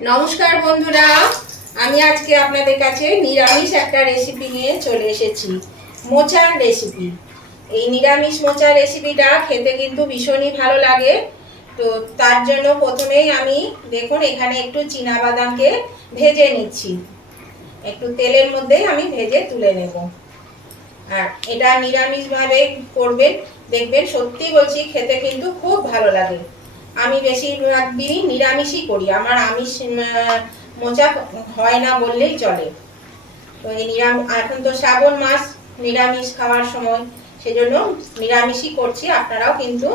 নমস্কার বন্ধুরা, আমি আজকে আপনাদের কাছে নিরামিষ একটা রেসিপি নিয়ে চলে এসেছি। মোচার রেসিপি। এই নিরামিষ মোচার রেসিপিটা খেতে কিন্তু ভীষণই ভালো লাগে। তো তার জন্য প্রথমেই আমি দেখুন এখানে একটু চীনাবাদামকে ভেজে নিচ্ছি। একটু তেলের মধ্যে আমি ভেজে তুলে নেব। আর এটা নিরামিষভাবে করবেন, দেখবেন সত্যি বলছি খেতে কিন্তু খুব ভালো লাগে। আমি বেশিরভাগ দিনই নিরামিষই করি, আমার আমিষ মোচা হয় না বললেই চলে। তো এই এখন তো শ্রাবণ মাস, নিরামিষ খাওয়ার সময়, সেজন্য নিরামিষই করছি। আপনারাও কিন্তু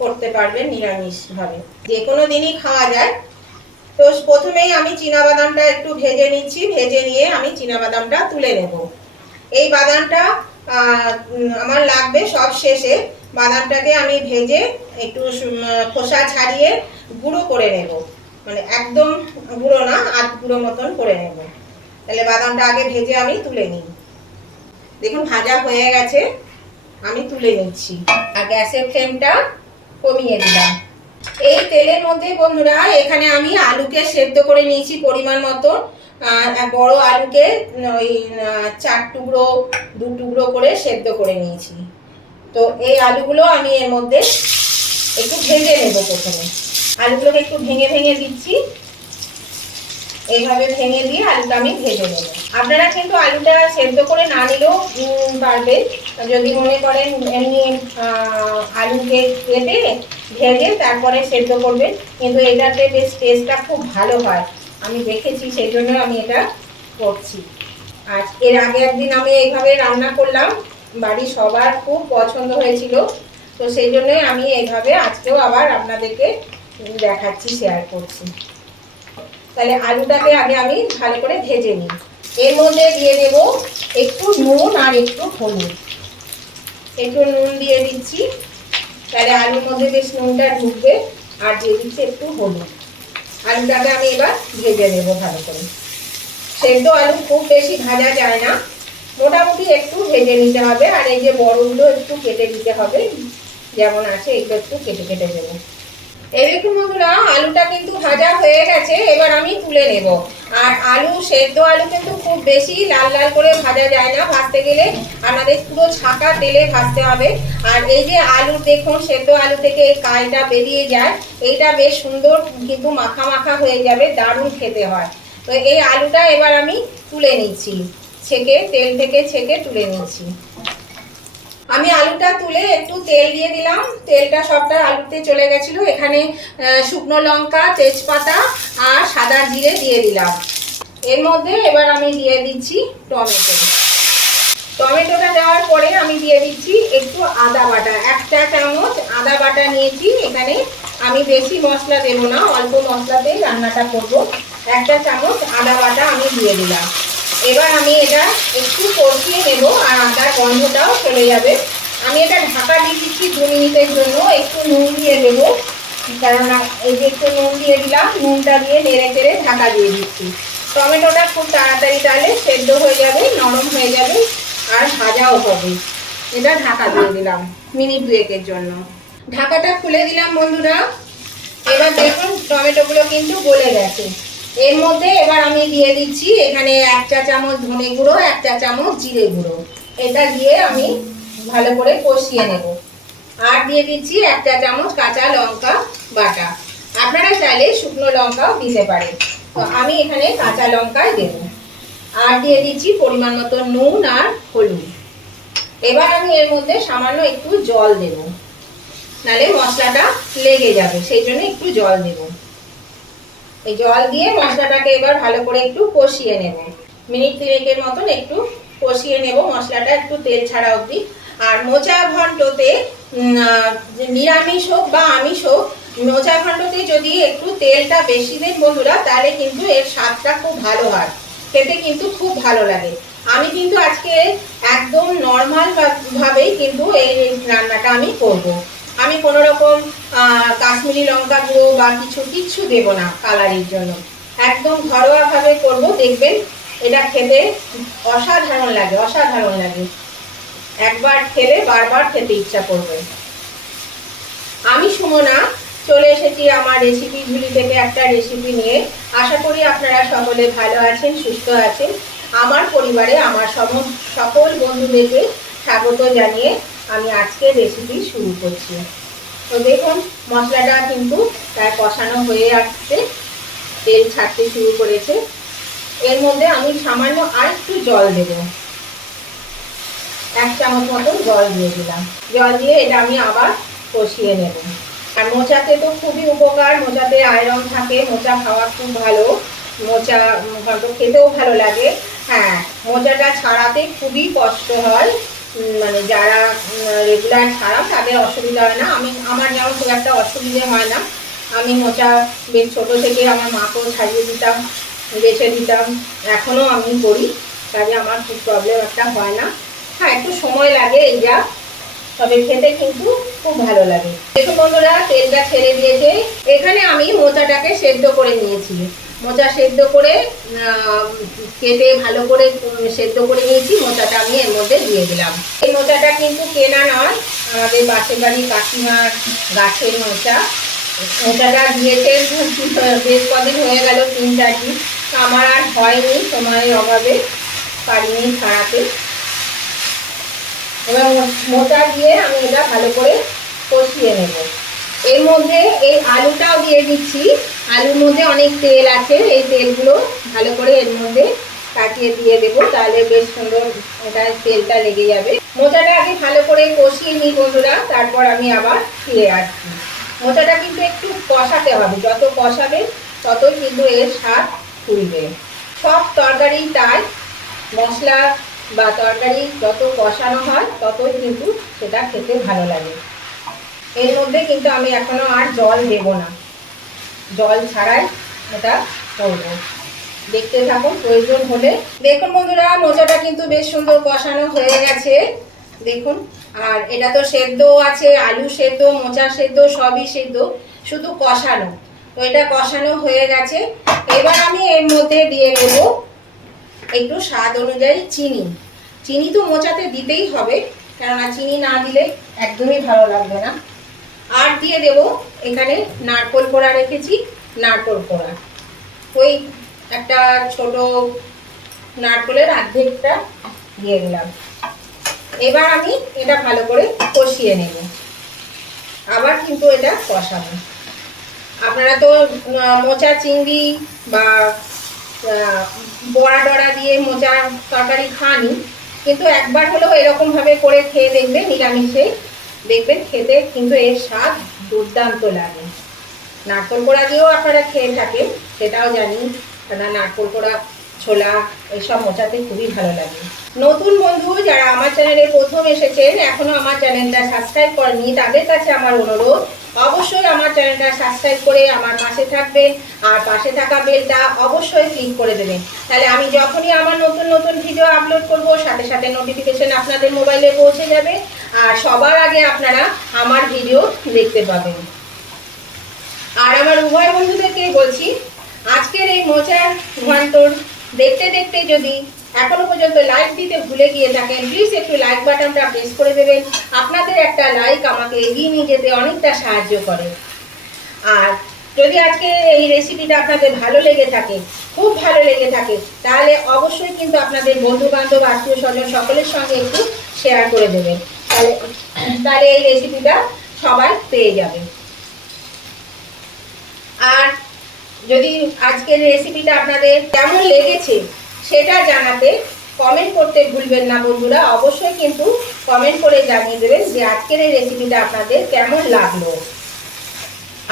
করতে পারবেন নিরামিষভাবে, যে কোনো দিনই খাওয়া যায়। তো প্রথমেই আমি চীনাবাদামটা একটু ভেজে নিচ্ছি, ভেজে নিয়ে আমি চীনাবাদামটা তুলে নেব। এই বাদামটা আমার লাগবে সব শেষে। বাদামটাকে আমি ভেজে একটু খোসা ছাড়িয়ে গুঁড়ো করে নেব, মানে একদম গুঁড়ো না, আধ গুঁড়ো মতন করে নেব। তাহলে বাদামটা আগে ভেজে আমি তুলে নিই। দেখুন ভাজা হয়ে গেছে, আমি তুলে নিচ্ছি। আর গ্যাসের ফ্লেমটা কমিয়ে দিলাম। এই তেলের মধ্যে বন্ধুরা এখানে আমি আলুকে সেদ্ধ করে নিয়েছি পরিমাণ মতো। বড় আলুকে ওই 4 টুকরো 2 টুকরো করে সেদ্ধ করে নিয়েছি। তো এই আলুগুলো আমি এর মধ্যে একটু ভেজে নেব। প্রথমে আলুগুলোকে একটু ভেঙে ভেঙে দিচ্ছি, এইভাবে ভেঙে দিয়ে আলুটা আমি ভেজে নেব। আপনারা কিন্তু আলুটা সেদ্ধ করে না নিলেও পারবেন, যদি মনে করেন এমনি আলুকে কেটে ভেজে তারপরে সেদ্ধ করবেন, কিন্তু এটাতে বেশ টেস্টটা খুব ভালো হয়, আমি দেখেছি, সেই জন্য আমি এটা করছি। আর এর আগে একদিন আমি এইভাবে রান্না করলাম, বাড়ির সবার খুব পছন্দ হয়েছিল। তো সেই জন্যই আমি এইভাবে আজকেও আবার আপনাদেরকে দেখাচ্ছি, শেয়ার করছি। তাহলে আলুটাকে আগে আমি ভালো করে ভেজে নিই। এর মধ্যে দিয়ে দেব একটু নুন আর একটু হলুদ। একটু নুন দিয়ে দিচ্ছি, তাহলে আলুর মধ্যে বেশ নুনটা ঢুকবে। আর দিয়ে দিচ্ছি একটু হলুদ। আলুটাকে আমি এবার ভেজে নেব ভালো করে। সেদ্ধ আলু খুব বেশি ভাজা যায় না, মোটামুটি একটু ভেজে নিতে হবে। আর এই যে বড়গুলো একটু কেটে দিতে হবে, যেমন আছে এগুলো একটু কেটে কেটে দেবো। এই দেখুন বন্ধুরা, আলুটা কিন্তু ভাজা হয়ে গেছে, এবার আমি তুলে নেব। আর সেদ্ধ আলু কিন্তু খুব বেশি লাল লাল করে ভাজা যায় না, ভাজতে গেলে আমাদের পুরো ছাকা তেলে ভাজতে হবে। আর এই যে আলু দেখুন, সেদ্ধ আলু থেকে এই কাইটা বেরিয়ে যায়, এইটা বেশ সুন্দর কিন্তু মাখা মাখা হয়ে যাবে, দারুণ খেতে হয়। তো এই আলুটা এবার আমি তুলে নিচ্ছি, তেল থেকে ছেঁকে তুলে নিচ্ছি। আমি আলুটা তুলে একটু তেল দিয়ে দিলাম, তেলটা সবটা আলুতে চলে গেছিল। এখানে শুকনো লঙ্কা, তেজপাতা আর সাদা জিরে দিয়ে দিলাম। এর মধ্যে এবার আমি দিয়ে দিচ্ছি টমেটোটা দেওয়ার পরে আমি দিয়ে দিচ্ছি একটু আদা বাটা। 1 চা চামচ আদা বাটা নিয়েছি এখানে। আমি বেশি মশলা দেব না, অল্প মশলাতেই রান্নাটা করব। 1 চা চামচ আদা বাটা আমি দিয়ে দিলাম। এবার আমি এটা একটু কষিয়ে নেব, আর আদার গন্ধটাও চলে যাবে। আমি এটা ঢাকা দিয়ে দিচ্ছি 2 মিনিটের জন্য। একটু নুন দিয়ে দেবো, কেননা এই যে একটু নুন দিয়ে দিলাম, নুনটা দিয়ে নেড়ে চেড়ে ঢাকা দিয়ে দিচ্ছি। টমেটোটা খুব তাড়াতাড়ি তাহলে সেদ্ধ হয়ে যাবে, নরম হয়ে যাবে, আর ভাজাও হবে। এটা ঢাকা দিয়ে দিলাম মিনিট 2 জন্য। ঢাকাটা খুলে দিলাম বন্ধুরা। এবার দেখুন টমেটোগুলো কিন্তু গলে গেছে। এর মধ্যে এবার আমি দিয়ে দিচ্ছি এখানে 1 চা চামচ ধনে গুঁড়ো, 1 চা চামচ জিরে গুঁড়ো। এটা দিয়ে আমি ভালো করে কষিয়ে নেব। আর দিয়ে দিচ্ছি 1 চা চামচ কাঁচা লঙ্কা বাটা। আপনারা চাইলে শুকনো লঙ্কাও দিতে পারেন, তো আমি এখানে কাঁচা লঙ্কাই দেব। আর দিয়ে দিচ্ছি পরিমাণ মতো নুন আর হলুদ। এবার আমি এর মধ্যে সামান্য একটু জল দেব, নাহলে মশলাটা লেগে যাবে, সেই জন্য একটু জল দেব। এই জল দিয়ে মশলাটাকে এবার ভালো করে একটু কষিয়ে নেব। মিনিট 3 মতন একটু কষিয়ে নেব, মশলাটা একটু তেল ছাড়া অবধি। আর মোচা ঘন্টতে নিরামিষ হোক বা আমিষ হোক, মোচা ঘন্টতে যদি একটু তেলটা বেশি দেন বন্ধুরা, তাহলে কিন্তু এর স্বাদটা খুব ভালো হয়, খেতে কিন্তু খুব ভালো লাগে। আমি কিন্তু আজকে একদম নর্মাল ভাবেই কিন্তু এই রান্নাটা আমি করব। আমি কোনো রকম কাশ্মীরি লঙ্কা গুঁড়ো বা কিচ্ছু দেব না কালারের জন্য, একদম ঘরোয়াভাবে করব। দেখবেন এটা খেতে অসাধারণ লাগে, অসাধারণ লাগে। একবার খেলে বারবার খেতে ইচ্ছা করবে। আমি সুমনা, চলে এসেছি আমার রেসিপি ঝুলি থেকে একটা রেসিপি নিয়ে। আশা করি আপনারা সকলে ভালো আছেন, সুস্থ আছেন। আমার পরিবারে আমার সকল বন্ধুদেরকে স্বাগত জানিয়ে আমি আজকের রেসিপি শুরু করছি। তো দেখুন মশলাটা কিন্তু প্রায় কষানো হয়ে আসছে, তেল ছাড়তে শুরু করেছে। এর মধ্যে আমি সামান্য আর একটু জল দেব, 1 চামচ মতন জল দিয়ে দিলাম। জল দিয়ে এটা আমি আবার কষিয়ে নেব। আর মোচাতে তো খুবই উপকার, মোচাতে আয়রন থাকে, মোচা খাওয়া খুব ভালো, মোচা হয়তো খেতেও ভালো লাগে। হ্যাঁ, মোচাটা ছাড়াতে খুবই কষ্ট হয়, মানে যারা রেগুলার ছাড়ান তাদের অসুবিধা হয় না। আমার যেমন খুব একটা অসুবিধে হয় না। আমি মোচা বেশ ছোটো থেকে আমার মাকেও ছাড়িয়ে দিতাম, বেছে দিতাম, এখনও আমি করি, কাজে আমার খুব প্রবলেম একটা হয় না। হ্যাঁ, একটু সময় লাগে এই যা, তবে খেতে কিন্তু খুব ভালো লাগে। দেখুন বন্ধুরা, তেলটা ছেড়ে দিয়েছে। এখানে আমি মোচাটাকে সেদ্ধ করে নিয়েছি। মোচা সেদ্ধ করে কেটে ভালো করে সেদ্ধ করে নিয়েছি। মোচাটা আমি এর মধ্যে দিয়ে দিলাম। এই মোচাটা কিন্তু কেনা নয়, আমাদের পাশের বাড়ির কাকিমার গাছের মোচা। মোচাটা দিয়েছে বেশ কদিন হয়ে গেল, 3-4 দিন। আমার আর হয়নি, সময়ের অভাবে পারিনি ছাড়াতে। এবার মোচা দিয়ে আমি এটা ভালো করে কষিয়ে নেব। এর মধ্যে এই আলুটাও দিয়ে দিচ্ছি। আলুর মধ্যে অনেক তেল আছে, এই তেলগুলো ভালো করে এর মধ্যে কাটিয়ে দিয়ে দেবো, তাহলে বেশ সুন্দর এটা তেলটা লেগে যাবে। মোচাটা আগে ভালো করে কষিয়ে নিই বন্ধুরা, তারপর আমি আবার ফিরে আসছি। মোচাটা কিন্তু একটু কষাতে হবে, যত কষাবে ততই কিন্তু এর স্বাদ তুলবে। সব তরকারি তাই, মশলা বা তরকারি যত কষানো হয় ততই কিন্তু সেটা খেতে ভালো লাগে। এর মধ্যে কিন্তু আমি এখনো আর জল দেব না, জল ছাড়াই এটা করবো। দেখতে থাকুন, প্রয়োজন হলে। দেখুন বন্ধুরা, মোচাটা কিন্তু বেশ সুন্দর কষানো হয়ে গেছে, দেখুন। আর এটা তো সেদ্ধ আছে, আলু সেদ্ধ, মোচা সেদ্ধ, সবই সেদ্ধ, শুধু কষানো। তো এটা কষানো হয়ে গেছে। এবার আমি এর মধ্যে দিয়ে দেব একটু স্বাদ অনুযায়ী চিনি। চিনি তো মোচাতে দিতেই হবে, কেননা চিনি না দিলে একদমই ভালো লাগবে না। আর দিয়ে দেব এখানে নারকোল কোড়া রেখেছি, নারকোল কোড়া ওই একটা ছোট নারকোলের অর্ধেকটা দিয়ে দিলাম। এবার আমি এটা ভালো করে কষিয়ে নেব, আবার কিন্তু এটা কষাবো। আপনারা তো মোচা চিংড়ি বা বড়া ডড়া দিয়ে মোচা তরকারি খানই, কিন্তু একবার হলেও এরকমভাবে করে খেয়ে দেখবেন, নিরামিষে দেখবেন খেতে কিন্তু এর স্বাদ দুর্দান্ত লাগে। নারকোল কোড়া দিয়েও আপনারা খেয়ে থাকেন, সেটাও জানি, কেননা নারকোল কোড়া ছোলা এসব মোচাতে খুবই ভালো লাগে। নতুন বন্ধু যারা আমার চ্যানেলে প্রথম এসেছেন, এখনো আমার চ্যানেলটা সাবস্ক্রাইব করেনি, তাদের কাছে আমার অনুরোধ, অবশ্যই আমার চ্যানেলটা সাবস্ক্রাইব করে আমার পাশে থাকবেন। আর পাশে থাকা বেলটা অবশ্যই ক্লিক করে দেবেন, তাহলে আমি যখনই আমার নতুন নতুন ভিডিও আপলোড করব সাথে সাথে নোটিফিকেশন আপনাদের মোবাইলে পৌঁছে যাবে, আর সবার আগে আপনারা আমার ভিডিও দেখতে পাবেন। আর আমার উভয় বন্ধুদেরকে বলছি, আজকের এই মোচার ঘন্টর দেখতে দেখতে যদি এখনো পর্যন্ত লাইক দিতে ভুলে গিয়ে থাকেন, প্লিজ একটু লাইক বাটনটা প্রেস করে দেবেন। আপনাদের একটা লাইক আমাকে এগিয়ে নিয়ে যেতে অনেকটা সাহায্য করে। আর যদি আজকে এই রেসিপিটা আপনাদের ভালো লেগে থাকে, খুব ভালো লেগে থাকে, তাহলে অবশ্যই কিন্তু আপনাদের বন্ধু বান্ধব, আত্মীয় স্বজন সকলের সঙ্গে একটু শেয়ার করে দেবেন, তাহলে এই রেসিপিটা সবাই পেয়ে যাবে। আর যদি আজকের রেসিপিটা আপনাদের কেমন লেগেছে সেটা জানাতে কমেন্ট করতে ভুলবেন না বন্ধুরা। অবশ্যই কিন্তু কমেন্ট করে জানিয়ে দেবেন যে আজকের এই রেসিপিটা আপনাদের কেমন লাগলো।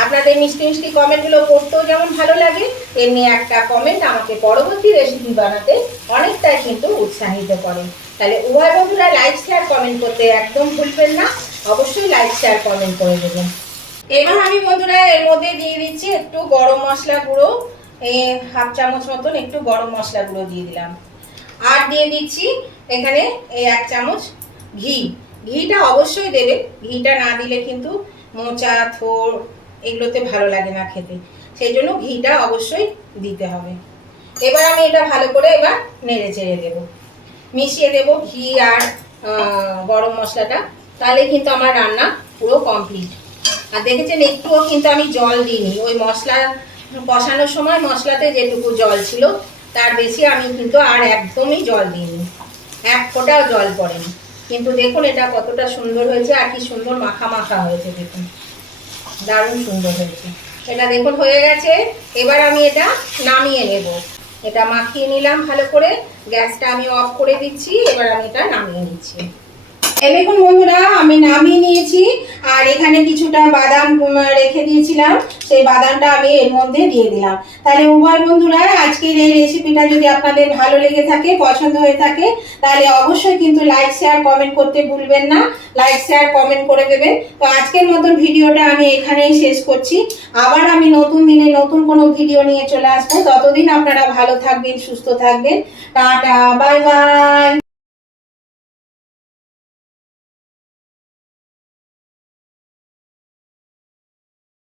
আপনাদের মিষ্টি মিষ্টি কমেন্টগুলো পড়তেও যেমন ভালো লাগে, তেমনি একটা কমেন্ট আমাকে পরবর্তী রেসিপি বানাতে অনেকটাই কিন্তু উৎসাহিত করে। তাহলে উভয় বন্ধুরা লাইক শেয়ার কমেন্ট করতে একদম ভুলবেন না, অবশ্যই লাইক শেয়ার কমেন্ট করে দেবেন। এবার আমি বন্ধুরা এর মধ্যে দিয়ে দিচ্ছি একটু গরম মশলা গুঁড়ো, 1/2 চামচ মতন একটু গরম মশলা গুঁড়ো দিয়ে দিলাম। আর দিয়ে দিচ্ছি এখানে 1 চামচ ঘি। ঘিটা অবশ্যই দেবে, ঘিটা না দিলে কিন্তু মোচা থোড় এগুলোতে ভালো লাগে না খেতে, সেই জন্য ঘিটা অবশ্যই দিতে হবে। এবার আমি এটা ভালো করে এবার নেড়ে চেড়ে দেবো, মিশিয়ে দেবো ঘি আর গরম মশলাটা, তাহলে কিন্তু আমার রান্না পুরো কমপ্লিট। আর দেখেছেন একটুও কিন্তু আমি জল দিইনি, ওই মশলা কষানোর সময় মশলাতে যেটুকু জল ছিল তার বেশি আমি কিন্তু আর একদমই জল দিইনি, এক ফোঁটাও জল পড়েনি। কিন্তু দেখুন এটা কতটা সুন্দর হয়েছে, আর কি সুন্দর মাখা মাখা হয়েছে, দেখুন দারুণ সুন্দর হয়েছে। এটা দেখুন হয়ে গেছে। এবার আমি এটা নামিয়ে নেব। এটা মাখিয়ে নিলাম ভালো করে, গ্যাসটা আমি অফ করে দিচ্ছি। এবার আমি এটা নামিয়ে নিচ্ছি। এই দেখুন বন্ধুরা, আমি নামিয়ে নিয়েছি। আর এখানে কিছুটা বাদাম রেখে দিয়েছিলাম, সেই বাদামটা আমি এর মধ্যে দিয়ে দিলাম। তাহলে উভয় বন্ধুরা, আজকের এই রেসিপিটা যদি আপনাদের ভালো লেগে থাকে, পছন্দ হয়ে থাকে, তাহলে অবশ্যই কিন্তু লাইক শেয়ার কমেন্ট করতে ভুলবেন না। লাইক শেয়ার কমেন্ট করে দেবেন। তো আজকের মতন ভিডিওটা আমি এখানেই শেষ করছি। আবার আমি নতুন দিনে নতুন কোনো ভিডিও নিয়ে চলে আসবো। ততদিন আপনারা ভালো থাকবেন, সুস্থ থাকবেন। Tata, bye bye.